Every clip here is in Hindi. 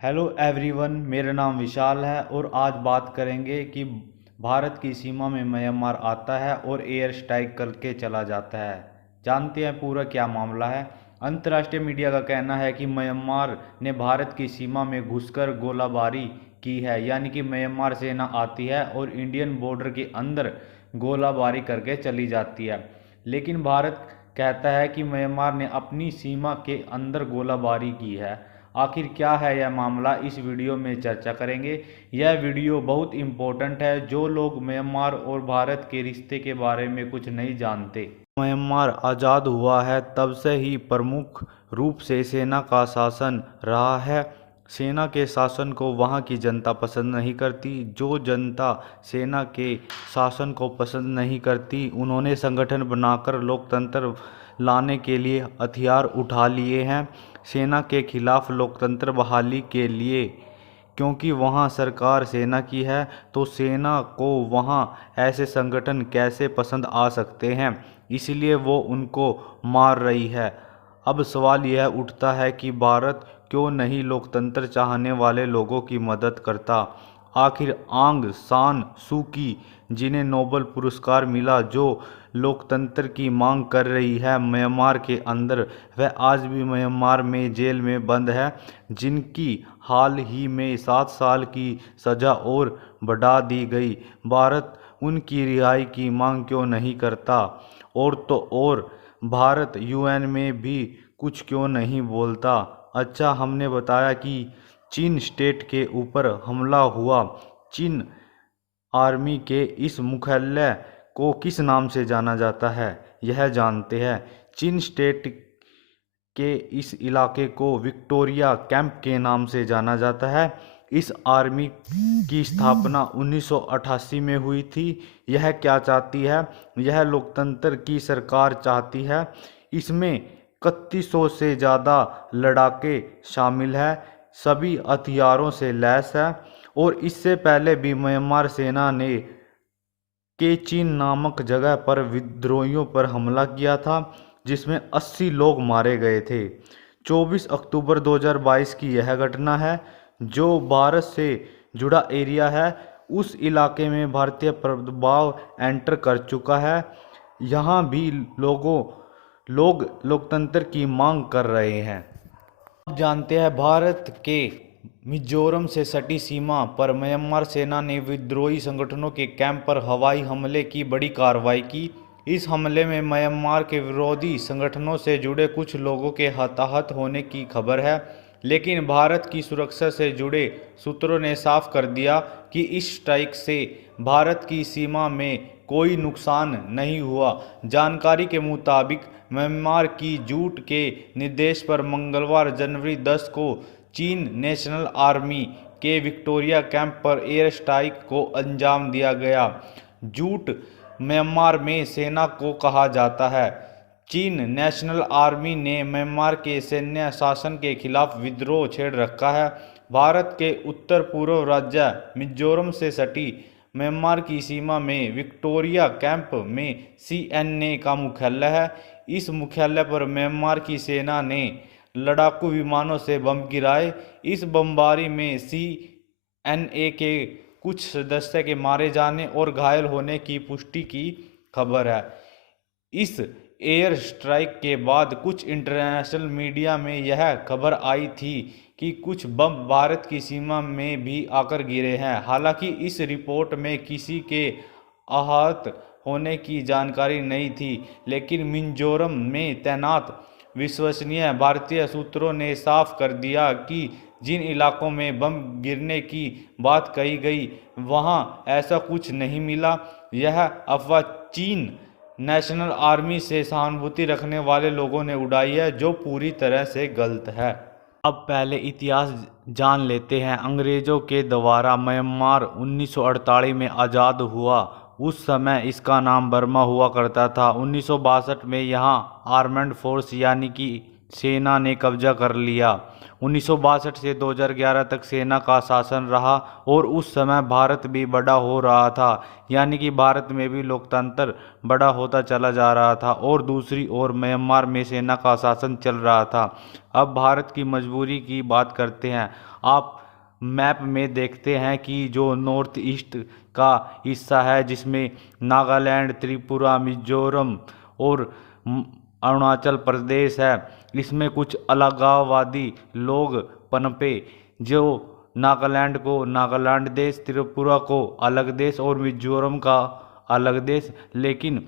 हेलो एवरीवन, मेरा नाम विशाल है और आज बात करेंगे कि भारत की सीमा में म्यांमार आता है और एयर स्ट्राइक करके चला जाता है। जानते हैं पूरा क्या मामला है। अंतर्राष्ट्रीय मीडिया का कहना है कि म्यांमार ने भारत की सीमा में घुसकर गोलाबारी की है, यानी कि म्यांमार सेना आती है और इंडियन बॉर्डर के अंदर गोलाबारी करके चली जाती है। लेकिन भारत कहता है कि म्यांमार ने अपनी सीमा के अंदर गोलाबारी की है। आखिर क्या है यह मामला, इस वीडियो में चर्चा करेंगे। यह वीडियो बहुत इम्पोर्टेंट है जो लोग म्यांमार और भारत के रिश्ते के बारे में कुछ नहीं जानते। म्यांमार आज़ाद हुआ है तब से ही प्रमुख रूप से सेना का शासन रहा है। सेना के शासन को वहाँ की जनता पसंद नहीं करती। जो जनता सेना के शासन को पसंद नहीं करती, उन्होंने संगठन बनाकर लोकतंत्र लाने के लिए हथियार उठा लिए हैं। सेना के खिलाफ लोकतंत्र बहाली के लिए, क्योंकि वहाँ सरकार सेना की है, तो सेना को वहाँ ऐसे संगठन कैसे पसंद आ सकते हैं, इसलिए वो उनको मार रही है। अब सवाल यह उठता है कि भारत क्यों नहीं लोकतंत्र चाहने वाले लोगों की मदद करता। आखिर आंग सान सू की, जिन्हें नोबेल पुरस्कार मिला, जो लोकतंत्र की मांग कर रही है म्यांमार के अंदर, वह आज भी म्यांमार में जेल में बंद है, जिनकी हाल ही में 7 साल की सज़ा और बढ़ा दी गई। भारत उनकी रिहाई की मांग क्यों नहीं करता? और तो और भारत यूएन में भी कुछ क्यों नहीं बोलता? अच्छा, हमने बताया कि चीन स्टेट के ऊपर हमला हुआ। चीन आर्मी के इस मुख्यालय को किस नाम से जाना जाता है, यह जानते हैं। चीन स्टेट के इस इलाके को विक्टोरिया कैंप के नाम से जाना जाता है। इस आर्मी की स्थापना 1988 में हुई थी। यह क्या चाहती है? यह लोकतंत्र की सरकार चाहती है। इसमें 3100 से ज़्यादा लड़ाके शामिल हैं, सभी हथियारों से लैस है। और इससे पहले भी म्यांमार सेना ने केचिन नामक जगह पर विद्रोहियों पर हमला किया था, जिसमें 80 लोग मारे गए थे। 24 अक्टूबर 2022 की यह घटना है। जो भारत से जुड़ा एरिया है, उस इलाके में भारतीय प्रभाव एंटर कर चुका है। यहाँ भी लोग लोकतंत्र की मांग कर रहे हैं। आप जानते हैं, भारत के मिजोरम से सटी सीमा पर म्यांमार सेना ने विद्रोही संगठनों के कैंप पर हवाई हमले की बड़ी कार्रवाई की। इस हमले में म्यांमार के विरोधी संगठनों से जुड़े कुछ लोगों के हताहत होने की खबर है, लेकिन भारत की सुरक्षा से जुड़े सूत्रों ने साफ कर दिया कि इस स्ट्राइक से भारत की सीमा में कोई नुकसान नहीं हुआ। जानकारी के मुताबिक म्यांमार की जूट के निर्देश पर मंगलवार जनवरी 10 को चीन नेशनल आर्मी के विक्टोरिया कैंप पर एयर स्ट्राइक को अंजाम दिया गया। जूट म्यांमार में सेना को कहा जाता है। चीन नेशनल आर्मी ने म्यांमार के सैन्य शासन के खिलाफ विद्रोह छेड़ रखा है। भारत के उत्तर पूर्व राज्य मिजोरम से सटी म्यांमार की सीमा में विक्टोरिया कैंप में सीएनए का मुख्यालय है। इस मुख्यालय पर म्यांमार की सेना ने लड़ाकू विमानों से बम गिराए। इस बमबारी में सीएनए के कुछ सदस्य के मारे जाने और घायल होने की पुष्टि की खबर है। इस एयर स्ट्राइक के बाद कुछ इंटरनेशनल मीडिया में यह खबर आई थी कि कुछ बम भारत की सीमा में भी आकर गिरे हैं। हालांकि इस रिपोर्ट में किसी के आहत होने की जानकारी नहीं थी, लेकिन मिजोरम में तैनात विश्वसनीय भारतीय सूत्रों ने साफ कर दिया कि जिन इलाकों में बम गिरने की बात कही गई, वहां ऐसा कुछ नहीं मिला। यह अफवाह चीन नेशनल आर्मी से सहानुभूति रखने वाले लोगों ने उड़ाई है, जो पूरी तरह से गलत है। अब पहले इतिहास जान लेते हैं। अंग्रेजों के द्वारा म्यांमार 1948 में आज़ाद हुआ। उस समय इसका नाम बर्मा हुआ करता था। 1962 में यहाँ आर्मेड फोर्स यानी कि सेना ने कब्जा कर लिया। 1962 से 2011 तक सेना का शासन रहा और उस समय भारत भी बड़ा हो रहा था, यानी कि भारत में भी लोकतंत्र बड़ा होता चला जा रहा था और दूसरी ओर म्यांमार में सेना का शासन चल रहा था। अब भारत की मजबूरी की बात करते हैं। आप मैप में देखते हैं कि जो नॉर्थ ईस्ट का हिस्सा है, जिसमें नागालैंड, त्रिपुरा, मिजोरम और अरुणाचल प्रदेश है, इसमें कुछ अलगाववादी लोग पनपे, जो नागालैंड को नागालैंड देश, त्रिपुरा को अलग देश और मिजोरम का अलग देश। लेकिन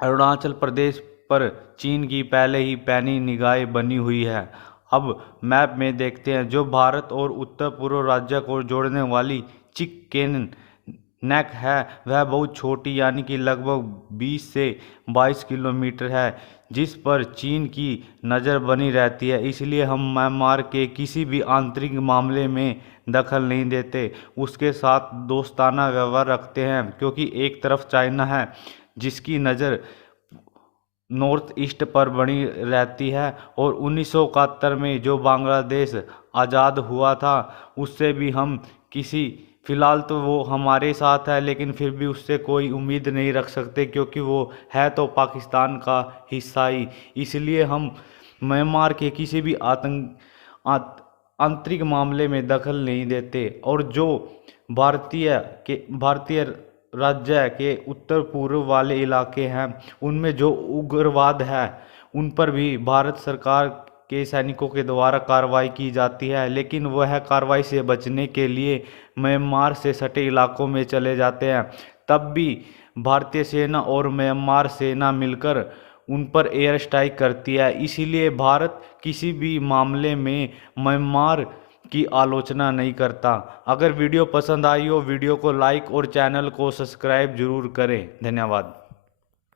अरुणाचल प्रदेश पर चीन की पहले ही पैनी निगाहें बनी हुई है। अब मैप में देखते हैं, जो भारत और उत्तर पूर्व राज्य को जोड़ने वाली चिकेन नेक है वह बहुत छोटी, यानी कि लगभग 20 से 22 किलोमीटर है, जिस पर चीन की नज़र बनी रहती है। इसलिए हम म्यांमार के किसी भी आंतरिक मामले में दखल नहीं देते, उसके साथ दोस्ताना व्यवहार रखते हैं, क्योंकि एक तरफ चाइना है जिसकी नज़र नॉर्थ ईस्ट पर बनी रहती है, और 1971 में जो बांग्लादेश आज़ाद हुआ था उससे भी हम किसी, फिलहाल तो वो हमारे साथ है लेकिन फिर भी उससे कोई उम्मीद नहीं रख सकते, क्योंकि वो है तो पाकिस्तान का हिस्सा ही। इसलिए हम म्यांमार के किसी भी आंतरिक मामले में दखल नहीं देते। और जो भारतीय राज्य के उत्तर पूर्व वाले इलाके हैं, उनमें जो उग्रवाद है उन पर भी भारत सरकार के सैनिकों के द्वारा कार्रवाई की जाती है, लेकिन वह कार्रवाई से बचने के लिए म्यांमार से सटे इलाकों में चले जाते हैं। तब भी भारतीय सेना और म्यांमार सेना मिलकर उन पर एयर स्ट्राइक करती है। इसीलिए भारत किसी भी मामले में म्यांमार की आलोचना नहीं करता। अगर वीडियो पसंद आई हो, वीडियो को लाइक और चैनल को सब्सक्राइब जरूर करें। धन्यवाद।